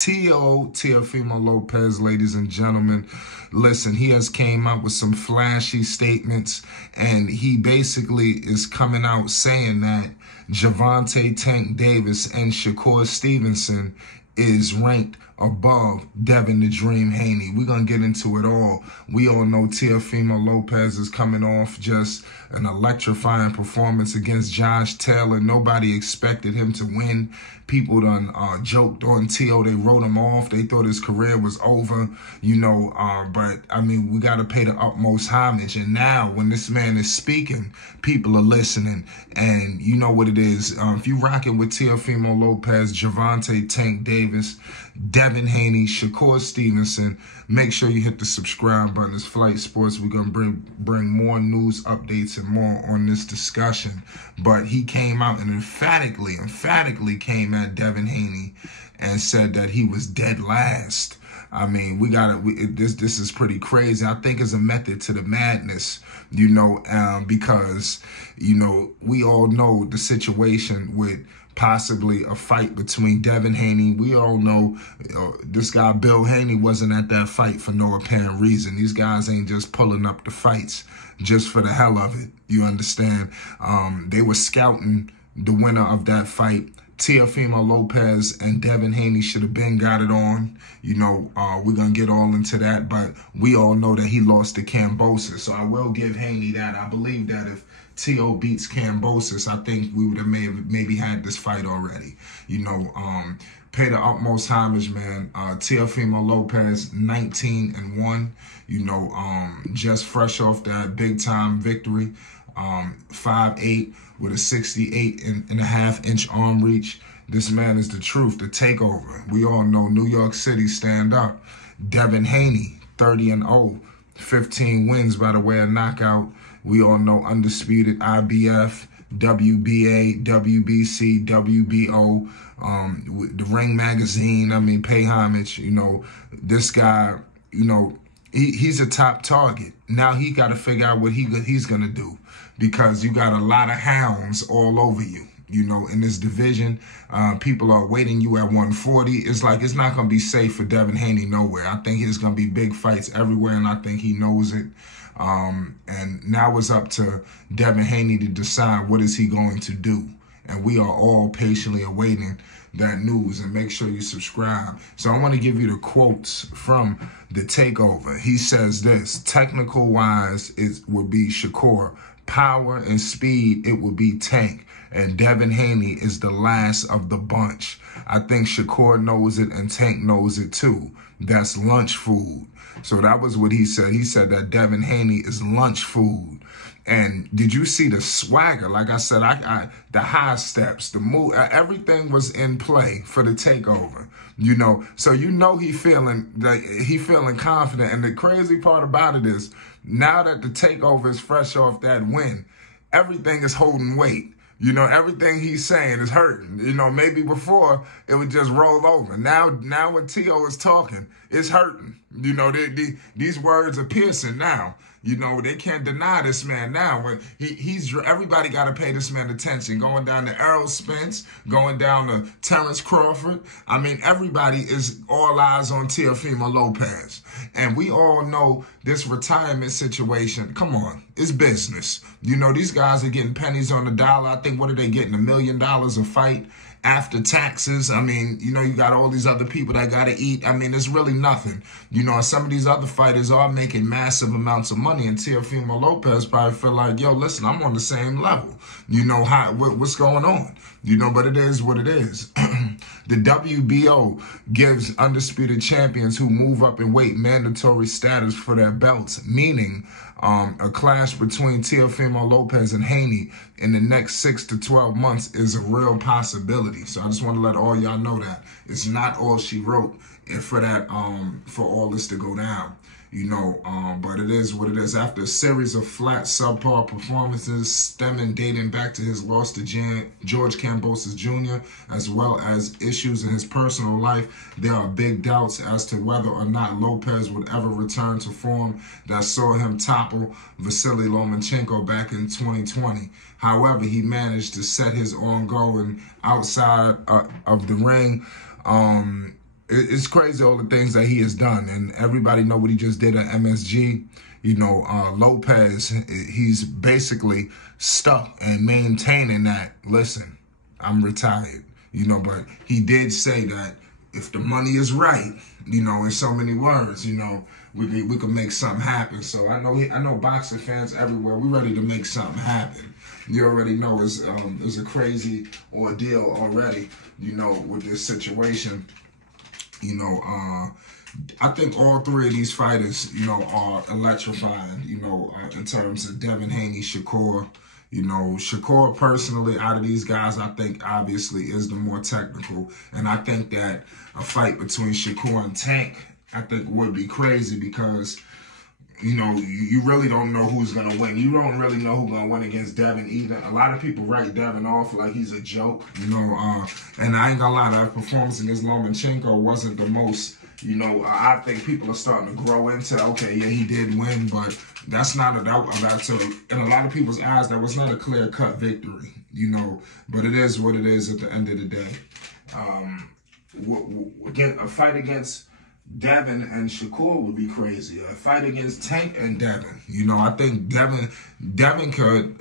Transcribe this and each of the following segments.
Teofimo Lopez, ladies and gentlemen. Listen, he has came out with some flashy statements, and he basically is coming out saying that Gervonta Tank Davis and Shakur Stevenson is ranked above Devin the Dream Haney. We're going to get into it all. We all know Teofimo Lopez is coming off just an electrifying performance against Josh Taylor. Nobody expected him to win. People done joked on Teo. They wrote him off. They thought his career was over, but, I mean, we got to pay the utmost homage. And now, when this man is speaking, people are listening. And you know what it is. If you rocking with Teofimo Lopez, Gervonta Tank Davis, Devin Haney, Shakur Stevenson, make sure you hit the subscribe button. It's Flight Sports. We're going to bring more news updates and more on this discussion. But he came out and emphatically came at Devin Haney and said that he was dead last. I mean, this is pretty crazy. I think it's a method to the madness, because, we all know the situation with possibly a fight between Devin Haney. We all know this guy, Bill Haney, wasn't at that fight for no apparent reason. These guys ain't just pulling up the fights just for the hell of it. You understand? They were scouting the winner of that fight. Teofimo Lopez and Devin Haney should have been got it on. We're going to get all into that, but we all know that he lost to Kambosos. So I will give Haney that. I believe that if Teo beats Kambosos, I think we would have maybe had this fight already. Pay the utmost homage, man. Teofimo Lopez, 19-1. Just fresh off that big time victory. 5'8" with a 68.5-inch arm reach. This man is the truth, the takeover. We all know New York City stand up. Devin Haney, 30-0, 15 wins by the way of knockout. We all know undisputed IBF, WBA, WBC, WBO, the Ring Magazine. Pay homage. This guy, he's a top target. Now he got to figure out what he's going to do, because you got a lot of hounds all over you. In this division, people are waiting you at 140. It's like it's not going to be safe for Devin Haney nowhere. I think there's going to be big fights everywhere, and I think he knows it. And now it's up to Devin Haney to decide what is he going to do. And we are all patiently awaiting that news. And make sure you subscribe. So I want to give you the quotes from the takeover. He says this: technical-wise, it would be Shakur. Power and speed, it would be Tank. And Devin Haney is the last of the bunch. I think Shakur knows it and Tank knows it too. That's lunch food. So that was what he said. He said that Devin Haney is lunch food. And did you see the swagger? Like I said, the high steps, the move, everything was in play for the takeover. So he feeling confident. And the crazy part about it is, now that the takeover is fresh off that win, everything is holding weight. Everything he's saying is hurting. Maybe before it would just roll over. Now when Teo is talking, it's hurting. These words are piercing now. They can't deny this man now. When everybody got to pay this man attention. Going down to Errol Spence, going down to Terrence Crawford. Everybody is all eyes on Teofimo Lopez. And we all know this retirement situation. Come on, it's business. These guys are getting pennies on the dollar. I think, what are they getting, $1 million a fight? After taxes, you got all these other people that got to eat. It's really nothing. Some of these other fighters are making massive amounts of money, and Teofimo Lopez probably feel like, yo, listen, I'm on the same level. What's going on? But it is what it is. The WBO gives undisputed champions who move up in weight mandatory status for their belts, meaning a clash between Teofimo Lopez and Haney in the next 6 to 12 months is a real possibility. So I just want to let all y'all know that it's not all she wrote for all this to go down. But it is what it is. After a series of flat, subpar performances dating back to his loss to George Kambosos Jr., as well as issues in his personal life, there are big doubts as to whether or not Lopez would ever return to form that saw him topple Vasily Lomachenko back in 2020. However, he managed to set his ongoing outside of the ring it's crazy all the things that he has done, and everybody know what he just did at MSG. You know, Lopez, he's basically stuck and maintaining that, listen, I'm retired, you know, but he did say that if the money is right, you know, in so many words, you know, we can make something happen. So I know boxing fans everywhere, we ready to make something happen. You already know it's a crazy ordeal already, you know, with this situation. You know, I think all three of these fighters, you know, are electrifying, you know, in terms of Devin, Haney, Shakur. You know, Shakur personally, out of these guys, I think obviously is the more technical. And I think that a fight between Shakur and Tank, I think would be crazy because, you know, you really don't know who's going to win. You don't really know who's going to win against Devin either. A lot of people write Devin off like he's a joke, you know. And I ain't going to lie, that performance against Lomachenko wasn't the most, you know, I think people are starting to grow into, okay, yeah, he did win, but that's not in a lot of people's eyes, that was not a clear-cut victory, you know. But it is what it is at the end of the day. Again, a fight against Devin and Shakur would be crazy. A fight against Tank and Devin. You know, I think Devin could,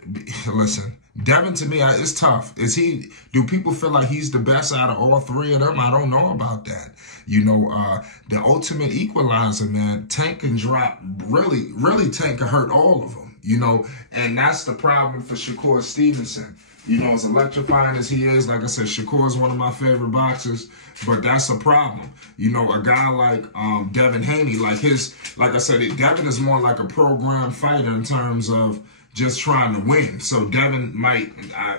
listen, Devin to me is tough. Do people feel like he's the best out of all three of them? I don't know about that. You know, the ultimate equalizer, man, Tank can drop, really Tank can hurt all of them, you know, and that's the problem for Shakur Stevenson. You know, as electrifying as he is, like I said, Shakur is one of my favorite boxers, but that's a problem. You know, a guy like Devin Haney, like I said, Devin is more like a program fighter in terms of just trying to win. So Devin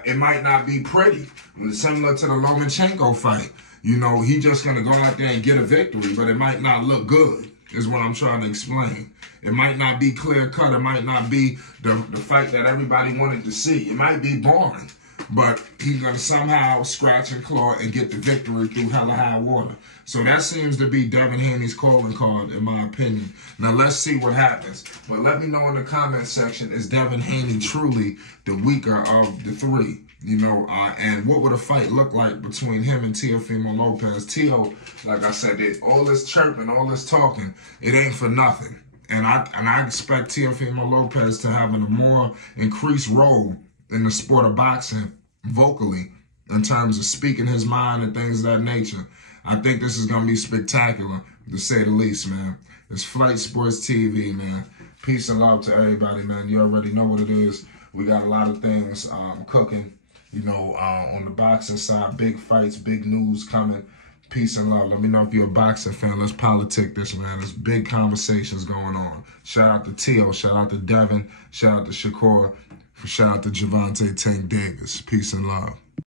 it might not be pretty, similar to the Lomachenko fight. You know, he just going to go out there and get a victory, but it might not look good, is what I'm trying to explain. It might not be clear-cut. It might not be the fight that everybody wanted to see. It might be boring, but he's going to somehow scratch and claw and get the victory through hell or high water. So that seems to be Devin Haney's calling card, in my opinion. Now, let's see what happens. But let me know in the comment section, is Devin Haney truly the weaker of the three? You know, and what would a fight look like between him and Teofimo Lopez? Teo, like I said, all this chirping, all this talking, it ain't for nothing. And I expect Teofimo Lopez to have a more increased role in the sport of boxing vocally in terms of speaking his mind and things of that nature. I think this is going to be spectacular, to say the least, man. It's Flight Sports TV, man. Peace and love to everybody, man. You already know what it is. We got a lot of things cooking, you know, on the boxing side. Big fights, big news coming. Peace and love. Let me know if you're a boxing fan. Let's politic this, man. There's big conversations going on. Shout out to Teo. Shout out to Devin. Shout out to Shakur. Shout out to Gervonta Tank Davis. Peace and love.